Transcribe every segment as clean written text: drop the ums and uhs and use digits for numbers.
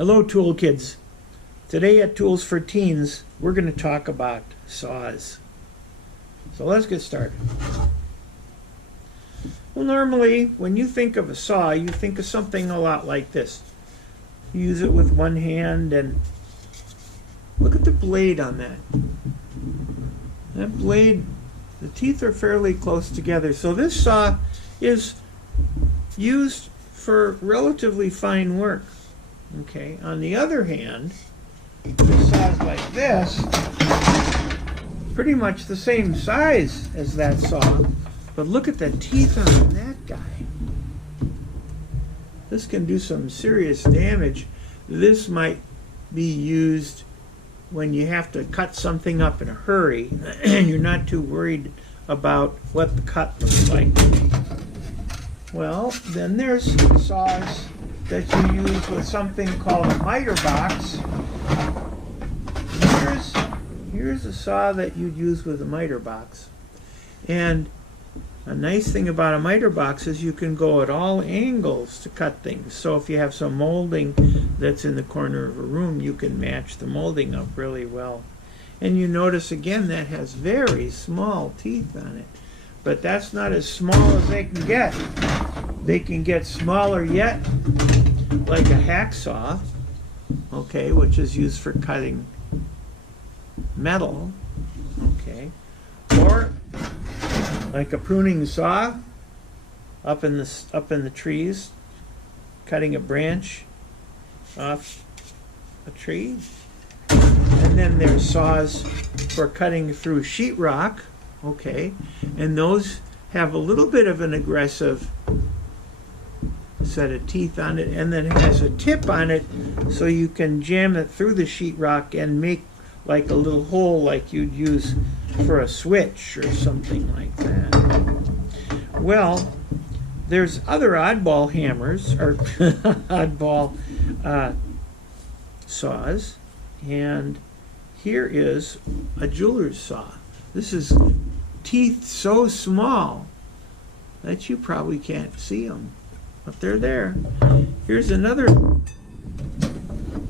Hello tool kids. Today at Tools for Teens we're going to talk about saws. So let's get started. Well, normally when you think of a saw you think of something a lot like this. You use it with one hand and look at the blade on that. That blade, the teeth are fairly close together. So this saw is used for relatively fine work. Okay. On the other hand, saws like this, pretty much the same size as that saw, but look at the teeth on that guy. This can do some serious damage. This might be used when you have to cut something up in a hurry and you're not too worried about what the cut looks like. Well, then there's saws that you use with something called a miter box. Here's a saw that you'd use with a miter box. And a nice thing about a miter box is you can go at all angles to cut things. So if you have some molding that's in the corner of a room, you can match the molding up really well. And you notice again that has very small teeth on it. But that's not as small as they can get. They can get smaller yet, like a hacksaw, okay, which is used for cutting metal, okay, or like a pruning saw up in the trees, cutting a branch off a tree. And then there's saws for cutting through sheetrock, okay, and those have a little bit of an aggressive set of teeth on it, and then it has a tip on it so you can jam it through the sheetrock and make like a little hole like you'd use for a switch or something like that. Well, there's other oddball hammers or oddball saws, and here is a jeweler's saw. This is teeth so small that you probably can't see them, but they're there. Here's another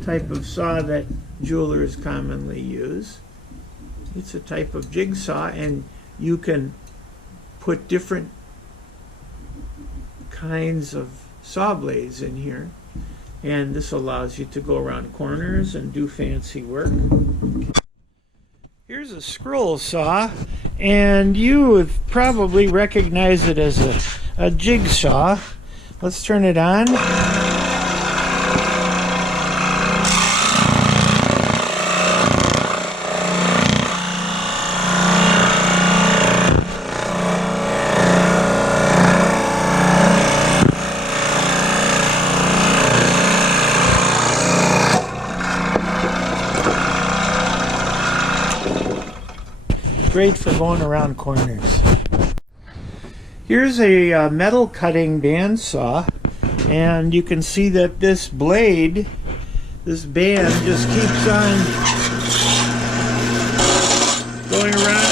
type of saw that jewelers commonly use. It's a type of jigsaw, and you can put different kinds of saw blades in here, and this allows you to go around corners and do fancy work. Here's a scroll saw, and you would probably recognize it as a jigsaw. Let's turn it on. Great for going around corners. Here's a metal cutting bandsaw, and you can see that this blade, this band, just keeps on going around.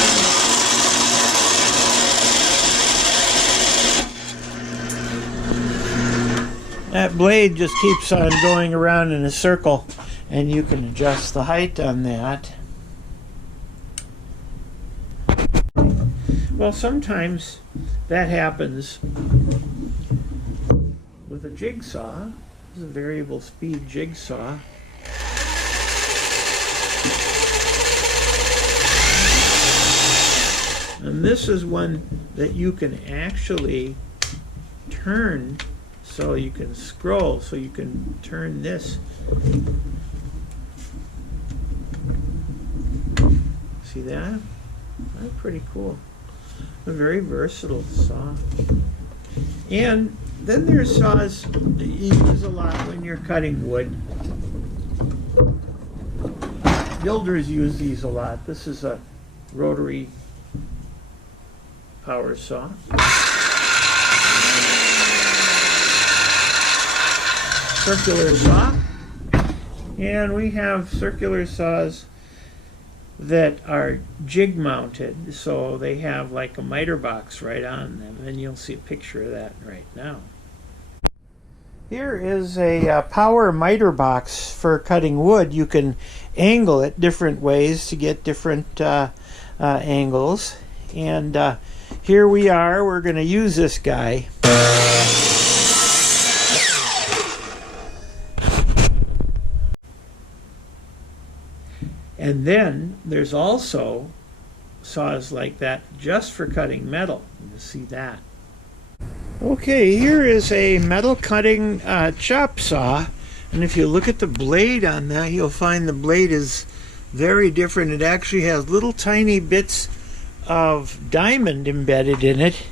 That blade just keeps on going around in a circle, and you can adjust the height on that. Well, sometimes that happens with a jigsaw. This is a variable speed jigsaw. And this is one that you can actually turn, so you can scroll, so you can turn this. See that? That's pretty cool. A very versatile saw. And then there's saws that you use a lot when you're cutting wood. Builders use these a lot. This is a rotary power saw. Circular saw. And we have circular saws that are jig mounted, so they have like a miter box right on them, and you'll see a picture of that right now. Here is a power miter box for cutting wood. You can angle it different ways to get different angles. And here we are. We're going to use this guy. And then there's also saws like that just for cutting metal. You see that. Okay, here is a metal cutting chop saw, and if you look at the blade on that, you'll find the blade is very different. It actually has little tiny bits of diamond embedded in it,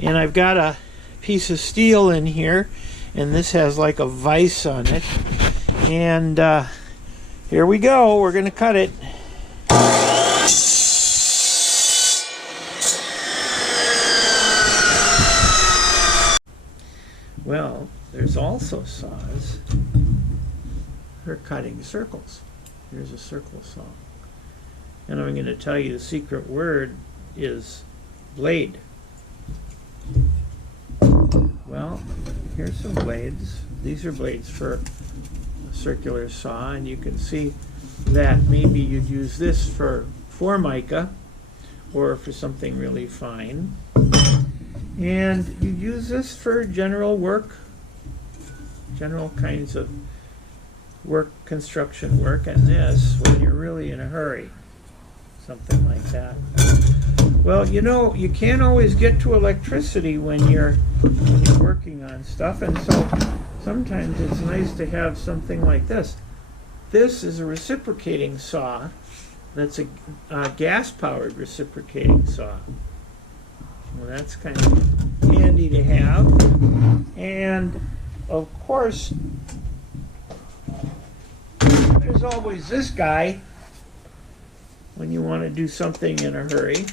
and I've got a piece of steel in here, and this has like a vise on it. And here we go, we're going to cut it. Well, there's also saws for cutting circles. Here's a circle saw. And I'm going to tell you the secret word is blade. Well, here's some blades. These are blades for a circular saw, and you can see that maybe you'd use this for formica or for something really fine. And you use this for general work, general kinds of work, construction work, and this when you're really in a hurry, something like that. Well, you know, you can't always get to electricity when you're working on stuff, and so sometimes it's nice to have something like this. This is a reciprocating saw. That's a gas-powered reciprocating saw. Well, that's kind of handy to have. And of course, there's always this guy when you want to do something in a hurry.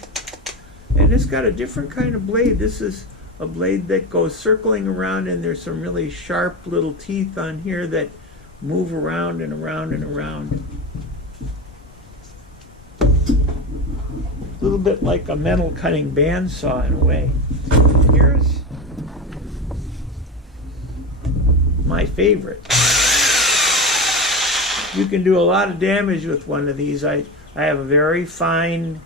And it's got a different kind of blade. This is a blade that goes circling around, and there's some really sharp little teeth on here that move around and around and around. A little bit like a metal cutting bandsaw in a way. Here's my favorite. You can do a lot of damage with one of these. I have a very fine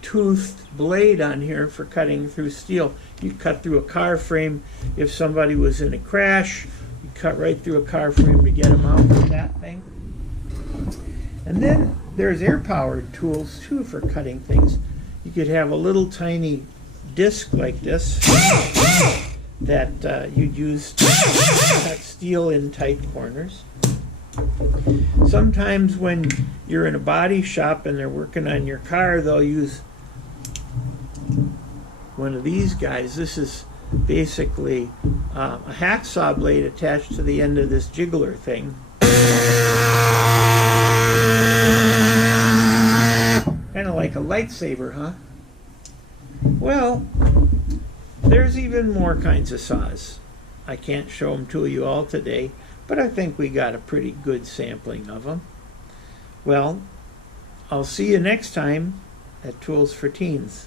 toothed blade on here for cutting through steel. You cut through a car frame if somebody was in a crash. You cut right through a car frame to get them out with that thing. And then there's air-powered tools too for cutting things. You could have a little tiny disc like this that you'd use to cut steel in tight corners. Sometimes when you're in a body shop and they're working on your car, they'll use one of these guys. This is basically a hacksaw blade attached to the end of this jiggler thing. Kind of like a lightsaber, huh? Well, there's even more kinds of saws. I can't show them to you all today, but I think we got a pretty good sampling of them. Well, I'll see you next time at Tools for Teens.